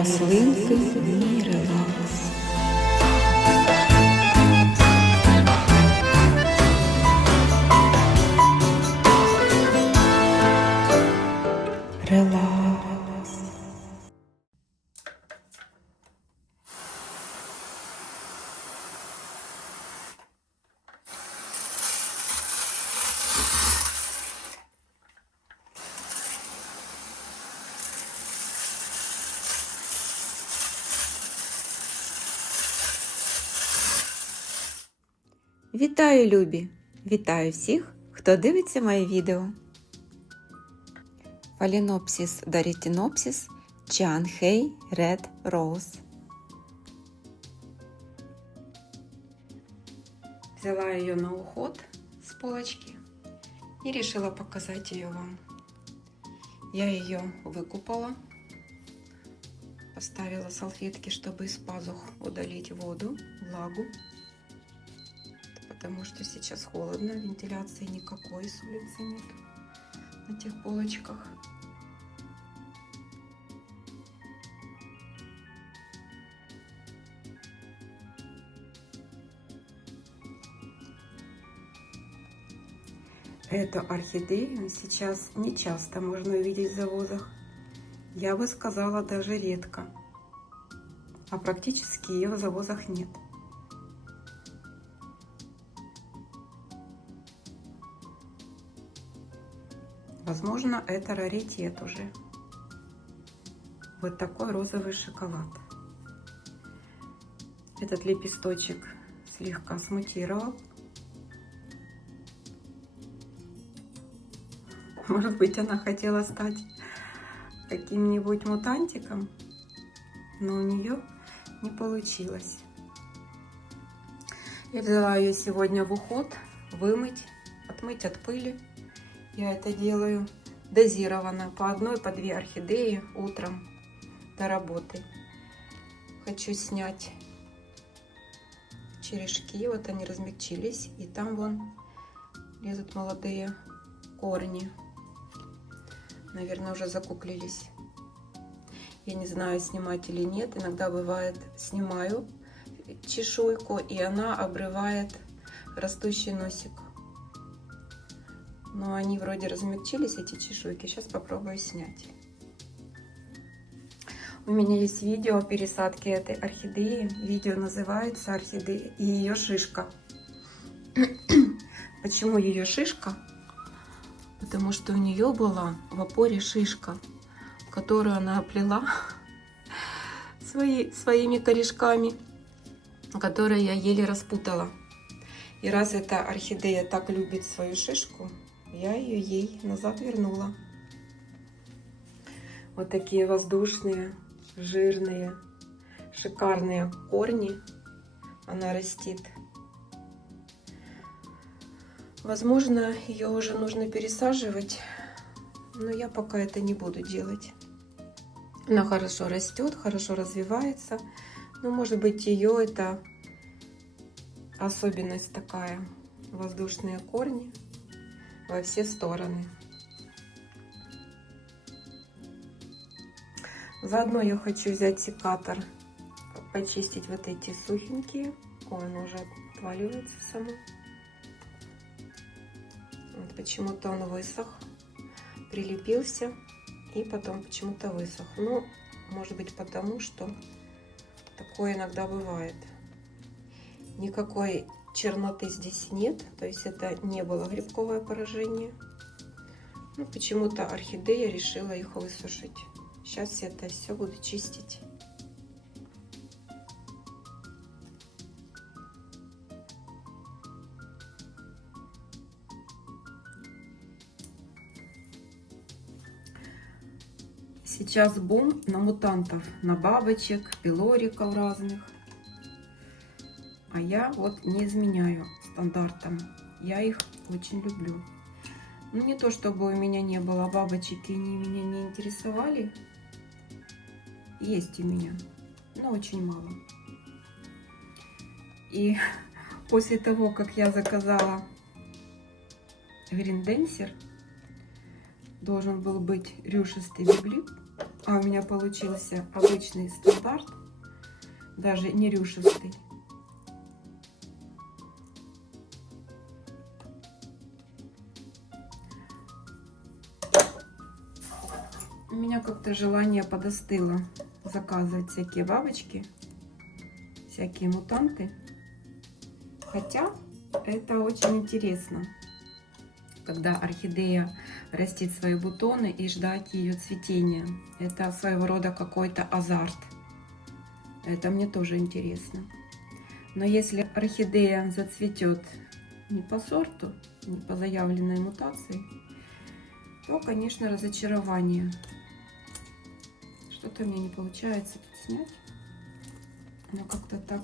рослинки мій релакс. Релакс. Вітаю, любі! Вітаю всіх, хто дивиться моє відео. Phalaenopsis doryctinopsis Chiang-Hei Red Rose. Взяла ее на уход с полочки и решила показать ее вам. Я ее выкупала, поставила салфетки, чтобы из пазух удалить воду, влагу. Потому что сейчас холодно, вентиляции никакой с улицы нет на тех полочках. Эту орхидею сейчас не часто можно увидеть в завозах. Я бы сказала, даже редко. А практически ее в завозах нет. Возможно, это раритет уже. Вот такой розовый шоколад. Этот лепесточек слегка смутировал. Может быть, она хотела стать каким-нибудь мутантиком, но у нее не получилось. Я взяла ее сегодня в уход, вымыть, отмыть от пыли. Я это делаю дозированно, по одной, по две орхидеи утром до работы. Хочу снять черешки, вот они размягчились, и там вон лезут молодые корни. Наверное, уже закуклились. Я не знаю, снимать или нет. Иногда бывает, снимаю чешуйку, и она обрывает растущий носик. Но они вроде размягчились, эти чешуйки. Сейчас попробую снять. У меня есть видео о пересадке этой орхидеи. Видео называется «Орхидея и ее шишка». Почему ее шишка? Потому что у нее была в опоре шишка, которую она оплела своими корешками, которые я еле распутала. И раз эта орхидея так любит свою шишку, я ее ей назад вернула. Вот такие воздушные, жирные, шикарные корни она растит. Возможно, ее уже нужно пересаживать, но я пока это не буду делать. Она хорошо растет, хорошо развивается, но может быть ее это особенность такая, воздушные корни во все стороны. Заодно я хочу взять секатор, почистить вот эти сухенькие. Ой, он уже отваливается само. Вот почему-то он высох, прилепился и потом почему-то высох. Ну, может быть, потому что такое иногда бывает. Никакой черноты здесь нет, то есть это не было грибковое поражение. Ну, почему-то орхидея решила их высушить. Сейчас это все буду чистить. Сейчас бум на мутантов, на бабочек, пилориков разных. А я вот не изменяю стандартам. Я их очень люблю. Ну, не то, чтобы у меня не было бабочек, и они меня не интересовали. Есть у меня, но очень мало. И после того, как я заказала гринденсер, должен был быть рюшистый библип. А у меня получился обычный стандарт, даже не рюшистый. У меня как-то желание подостыло заказывать всякие бабочки, всякие мутанты. Хотя это очень интересно, когда орхидея растит свои бутоны и ждать ее цветения. Это своего рода какой-то азарт. Это мне тоже интересно. Но если орхидея зацветет не по сорту, не по заявленной мутации, то, конечно, разочарование. Что-то мне не получается тут снять. Но как-то так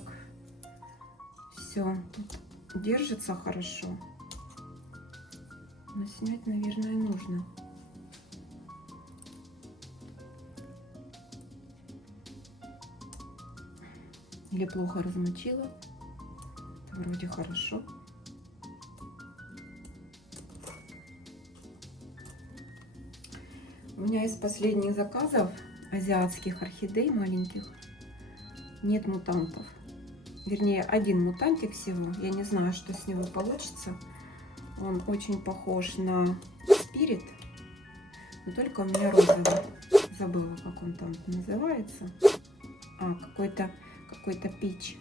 все тут держится хорошо. Но снять, наверное, нужно. Или плохо размочила. Вроде хорошо. У меня из последних заказов азиатских орхидей маленьких нет мутантов. Вернее, один мутантик всего. Я не знаю, что с него получится. Он очень похож на спирит, но только у меня розовый. Забыла, как он там называется. А, какой-то пич.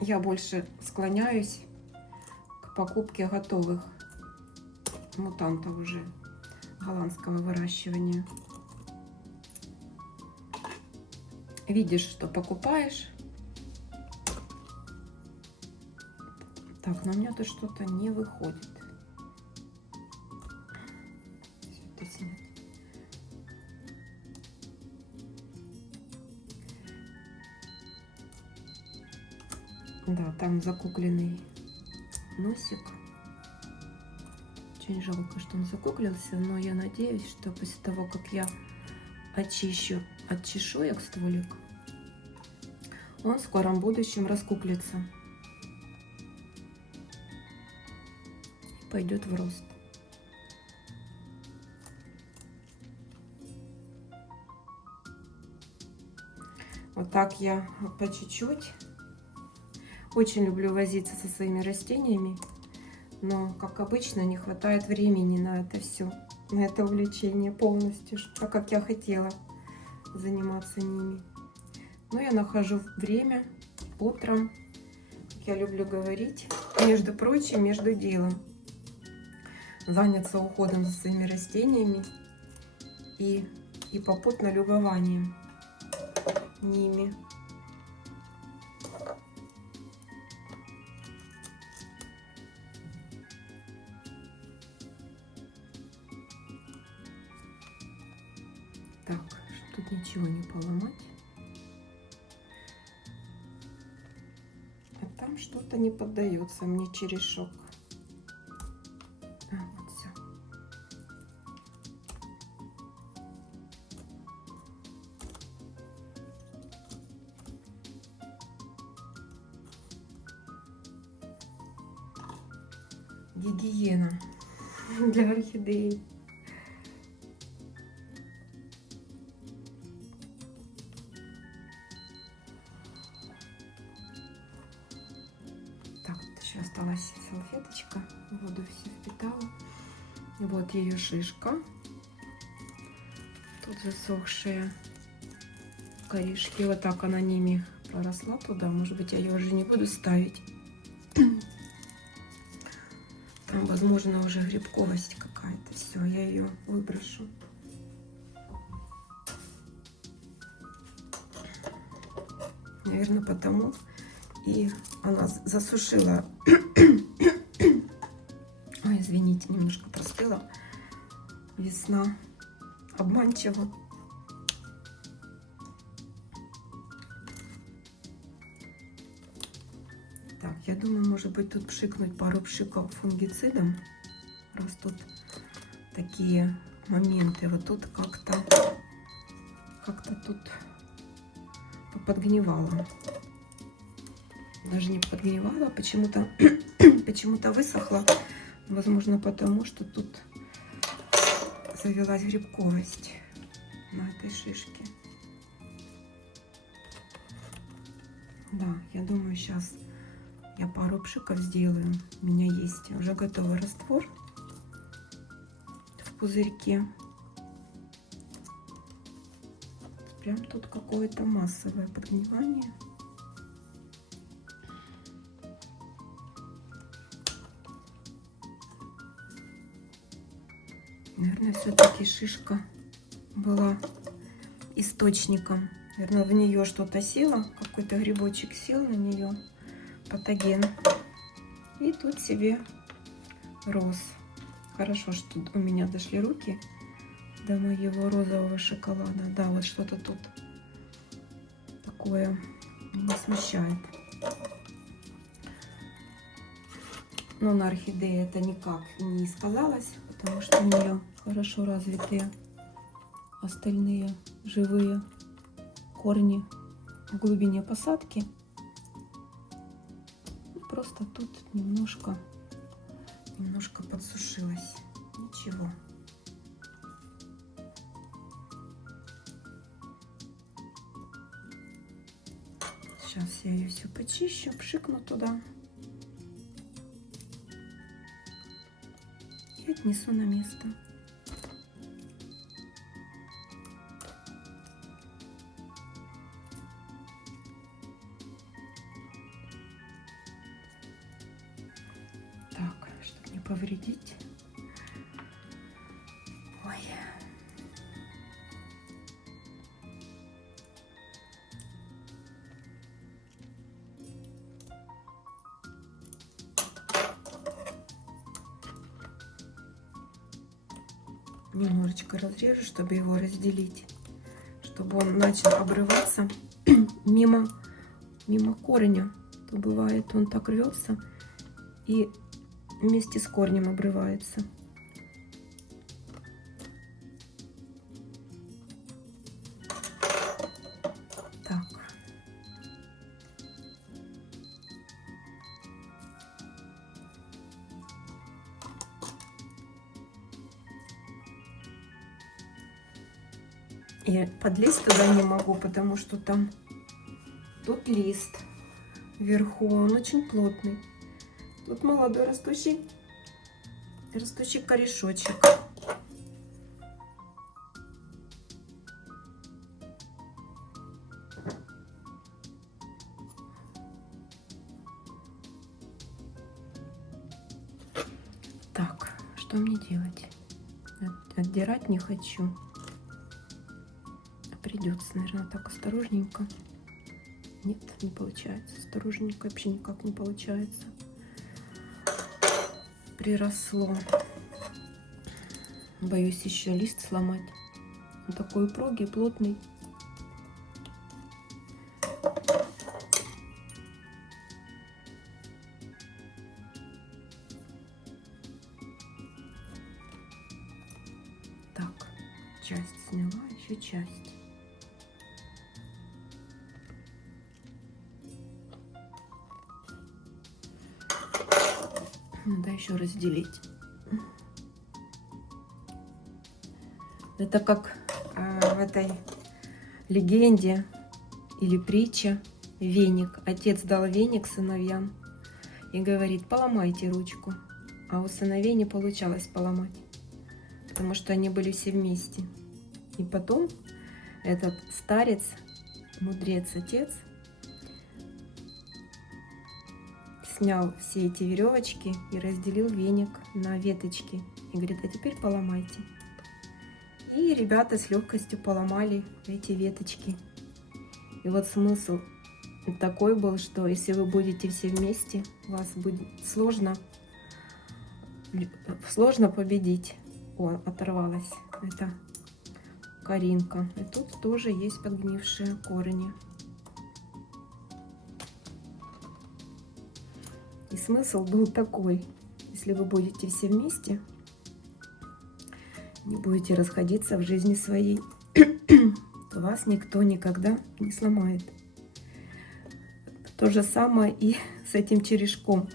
Я больше склоняюсь к покупке готовых мутантов уже голландского выращивания. Видишь, что покупаешь. Так, но у меня тут что-то не выходит. Это снять. Да, там закукленный носик. Очень жалко, что он закуклился, но я надеюсь, что после того, как я очищу от чешуек стволик, он в скором будущем раскуклится и пойдет в рост. Вот так я по чуть-чуть. Очень люблю возиться со своими растениями, но, как обычно, не хватает времени на это все, на это увлечение полностью, так как я хотела заниматься ними. Но я нахожу время утром, как я люблю говорить, между прочим, между делом, заняться уходом за своими растениями и попутно любованием ними. Так, тут ничего не поломать. А там что-то не поддается мне черешок. А, вот все. Гигиена для орхидеи. Еще осталась салфеточка, воду все впитала. Вот ее шишка. Тут засохшие корешки. Вот так она ними проросла туда. Может быть, я ее уже не буду ставить. Там, возможно, уже грибковость какая-то. Все, я ее выброшу. Наверное, потому и она засушила. Ой, извините, немножко простыла. Весна обманчива. Так, я думаю, может быть, тут пшикнуть пару пшиков фунгицидом, раз тут такие моменты. Вот тут как-то тут подгнивало. Даже не подгнивало, почему-то высохло Возможно, потому что тут завелась грибковость на этой шишке. Да, я думаю, сейчас я пару пшиков сделаю. У меня есть уже готовый раствор в пузырьке. Прям тут какое-то массовое подгнивание. Наверное, все-таки шишка была источником. Наверное, в нее что-то село, какой-то грибочек сел на нее, патоген. И тут себе рос. Хорошо, что у меня дошли руки до моего розового шоколада. Да, вот что-то тут такое меня смущает. Но на орхидее это никак не сказалось, потому что у нее хорошо развитые остальные живые корни в глубине посадки. Просто тут немножко подсушилась. Ничего. Сейчас я ее все почищу, пшикну туда и отнесу на место. Так, чтобы не повредить. Ой. Немножечко разрежу, чтобы его разделить, чтобы он начал обрываться мимо корня. То бывает, он так рвется и вместе с корнем обрывается. Так. Я подлезть туда не могу, потому что там тут лист вверху, он очень плотный. Тут молодой растущий корешочек. Так, что мне делать? Отдирать не хочу. Придется, наверное, так осторожненько. Нет, не получается. Осторожненько вообще никак не получается. Приросло. Боюсь еще лист сломать. Он такой упругий, плотный. Так, часть сняла, еще часть. Надо еще разделить. Это как в этой легенде или притче веник. Отец дал веник сыновьям и говорит: поломайте ручку. А у сыновей не получалось поломать, потому что они были все вместе. И потом этот старец, мудрец, отец, снял все эти веревочки и разделил веник на веточки. И говорит: а теперь поломайте. И ребята с легкостью поломали эти веточки. И вот смысл такой был, что если вы будете все вместе, вас будет сложно победить. О, оторвалась эта коринка. И тут тоже есть подгнившие корни. И смысл был такой: если вы будете все вместе, не будете расходиться в жизни своей, то вас никто никогда не сломает. То же самое и с этим черешком.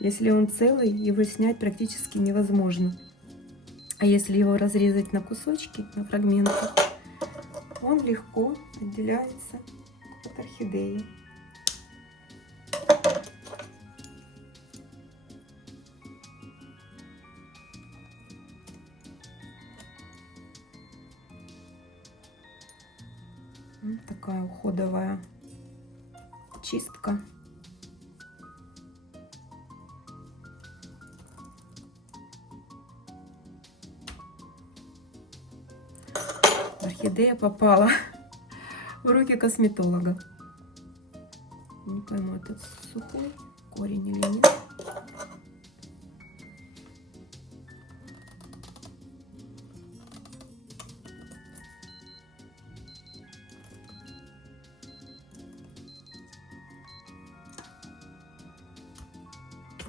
Если он целый, его снять практически невозможно. А если его разрезать на кусочки, на фрагменты, он легко отделяется от орхидеи. Вот такая уходовая чистка. Орхидея попала в руки косметолога. Не пойму, этот сухой корень или нет.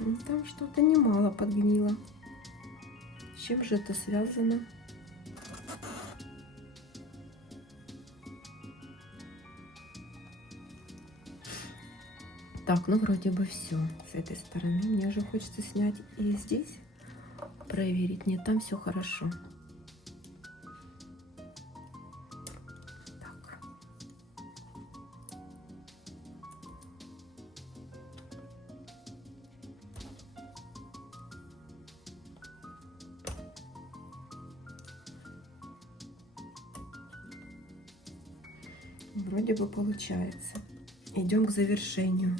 Ну, там что-то немало подгнило. С чем же это связано? Так, ну вроде бы все с этой стороны. Мне уже хочется снять и здесь проверить. Нет, там все хорошо. Так. Вроде бы получается. Идем к завершению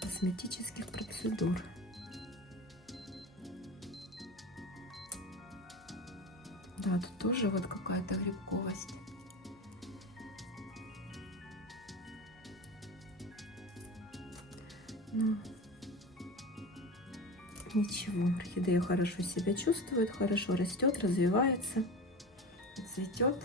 косметических процедур. Да, тут тоже вот какая-то грибковость. Ну, ничего, орхидея хорошо себя чувствует, хорошо растет, развивается, цветет.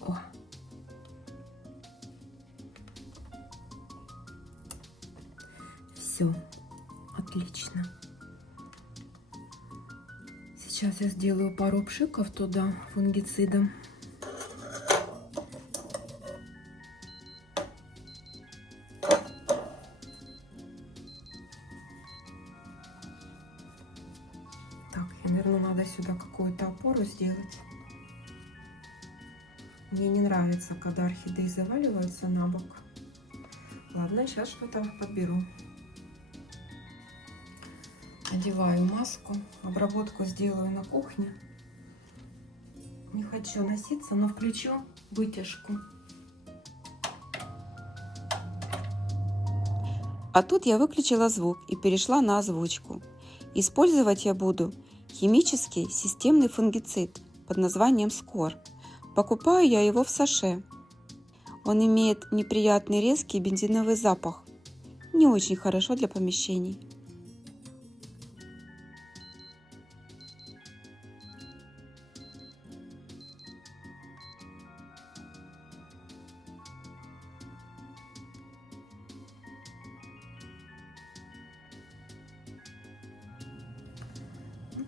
О. Все, отлично. Сейчас я сделаю пару пшиков туда фунгицидом. Так, и, наверное, надо сюда какую-то опору сделать. Мне не нравится, когда орхидеи заваливаются на бок. Ладно, сейчас что-то подберу. Одеваю маску. Обработку сделаю на кухне. Не хочу носиться, но включу вытяжку. А тут я выключила звук и перешла на озвучку. Использовать я буду химический системный фунгицид под названием Скор. Покупаю я его в саше. Он имеет неприятный резкий бензиновый запах. Не очень хорошо для помещений.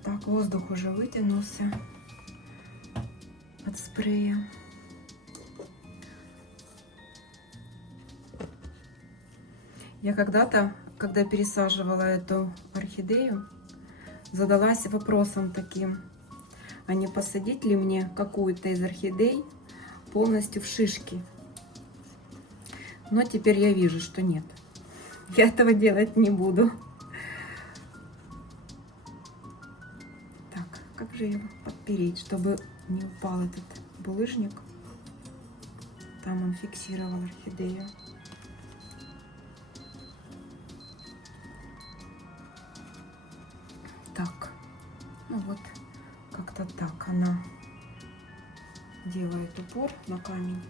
Так, воздух уже вытянулся от спрея. Я когда-то, когда пересаживала эту орхидею, задалась вопросом таким, а не посадить ли мне какую-то из орхидей полностью в шишки. Но теперь я вижу, что нет. Я этого делать не буду. Так, как же его подпереть, чтобы не упал этот булыжник? Там он фиксировал орхидею. Так, ну вот как-то так она делает упор на камень.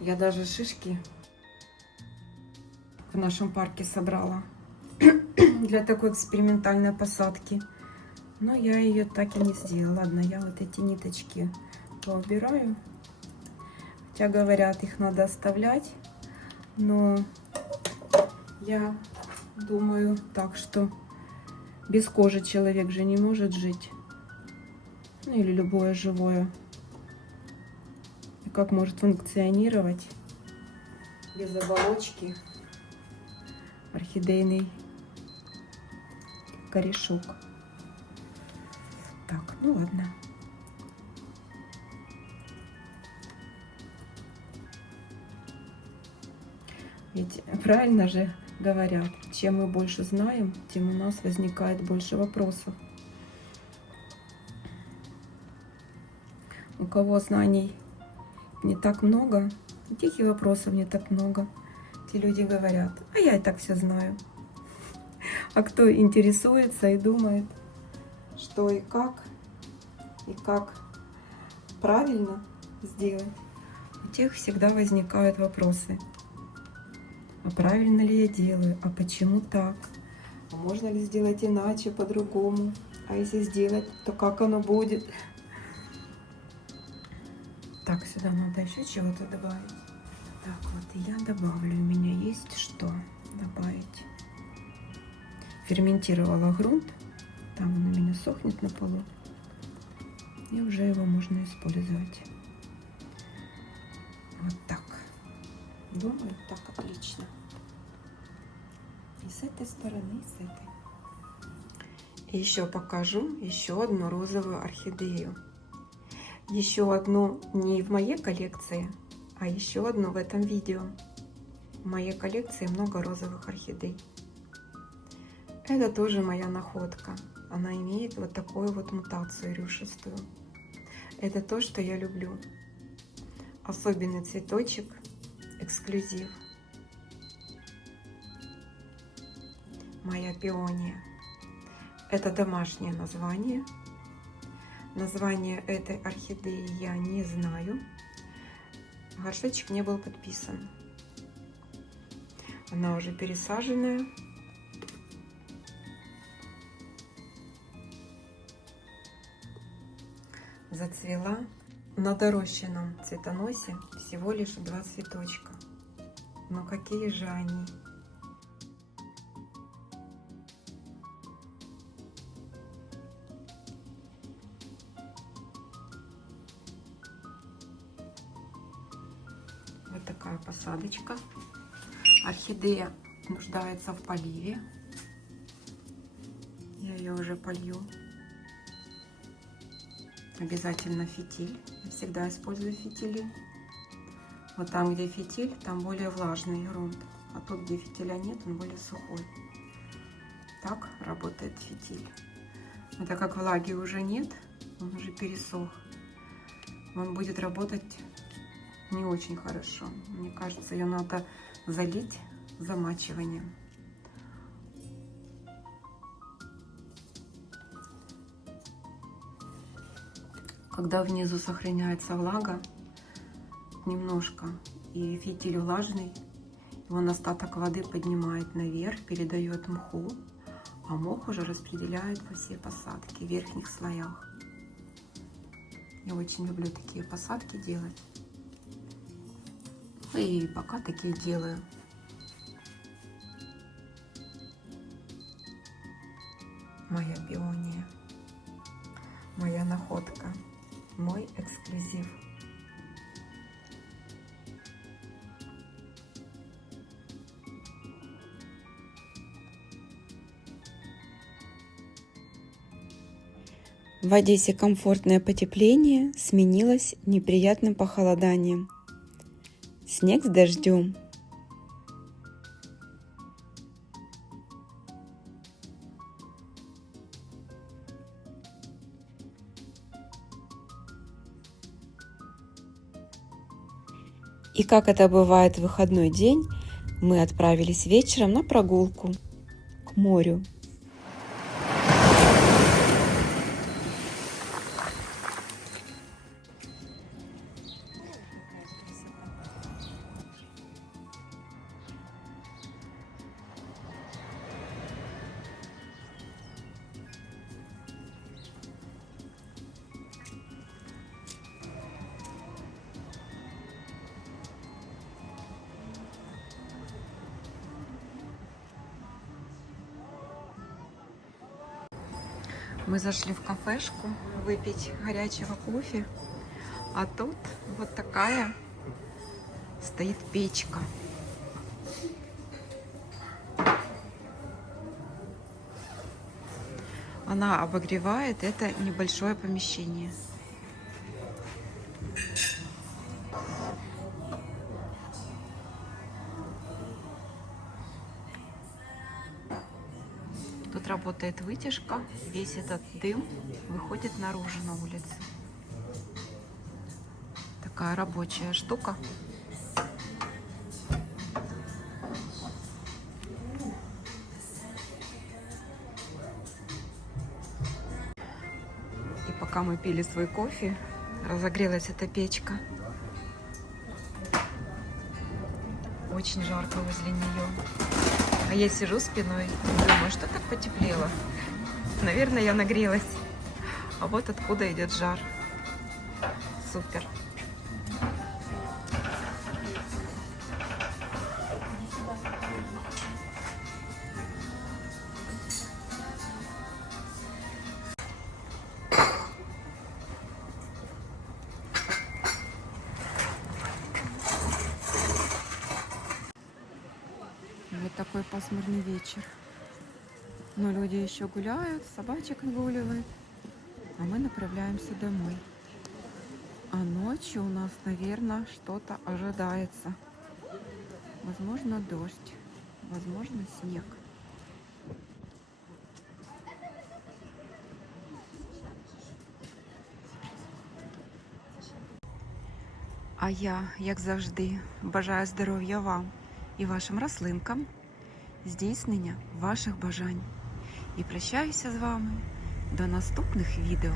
Я даже шишки в нашем парке собрала для такой экспериментальной посадки. Но я ее так и не сделала. Ладно, я вот эти ниточки поубираю. Хотя говорят, их надо оставлять. Но Я думаю так, что без кожи человек же не может жить. Ну или любое живое. И как может функционировать без оболочки орхидейный корешок. Так, ну ладно. Ведь правильно же говорят, чем мы больше знаем, тем у нас возникает больше вопросов. У кого знаний не так много, этих и вопросов не так много. Те люди говорят, а я и так все знаю. А кто интересуется и думает, что и как правильно сделать, у тех всегда возникают вопросы. А правильно ли я делаю? А почему так? А можно ли сделать иначе, по-другому? А если сделать, то как оно будет? Так, сюда надо еще чего-то добавить. Так, вот и я добавлю. У меня есть что добавить. Ферментировала грунт. Там он у меня сохнет на полу. И уже его можно использовать. Вот так. Думаю, так отлично. И с этой стороны, и с этой. И еще покажу еще одну розовую орхидею. Еще одну не в моей коллекции, а еще одну в этом видео. В моей коллекции много розовых орхидей. Это тоже моя находка. Она имеет вот такую вот мутацию рюшистую. Это то, что я люблю. Особенный цветочек, эксклюзив. Моя пиония. Это домашнее название. Название этой орхидеи я не знаю. Горшочек не был подписан. Она уже пересаженная. Зацвела. На дорощенном цветоносе всего лишь 2 цветочка. Но какие же они! Вот такая посадочка. Орхидея нуждается в поливе. Я ее уже полью. Обязательно фитиль. Я всегда использую фитили. Вот там, где фитиль, там более влажный грунт. А тут, где фитиля нет, он более сухой. Так работает фитиль. Но так как влаги уже нет, он уже пересох, он будет работать не очень хорошо. Мне кажется, ее надо залить замачиванием. Когда внизу сохраняется влага немножко и фитиль влажный, он остаток воды поднимает наверх, передает мху, а мох уже распределяет по всей посадке в верхних слоях. Я очень люблю такие посадки делать. И пока такие делаю. Моя пиония, моя находка, мой эксклюзив. В Одессе комфортное потепление сменилось неприятным похолоданием. Снег с дождем. И как это бывает в выходной день, мы отправились вечером на прогулку к морю. Мы зашли в кафешку выпить горячего кофе, а тут вот такая стоит печка. Она обогревает это небольшое помещение. Тут работает вытяжка, весь этот дым выходит наружу на улицу. Такая рабочая штука. И пока мы пили свой кофе, разогрелась эта печка. Очень жарко возле нее. А я сижу спиной и думаю, что так потеплело? Наверное, я нагрелась. А вот откуда идет жар. Супер. Вот такой пасмурный вечер. Но люди еще гуляют, собачек отгуливают, а мы направляемся домой. А ночью у нас, наверное, что-то ожидается. Возможно, дождь, возможно, снег. А я, як завжди, бажаю здоров'я вам і вашим рослинкам, здійснення ваших бажань. І прощаюся з вами до наступних відео.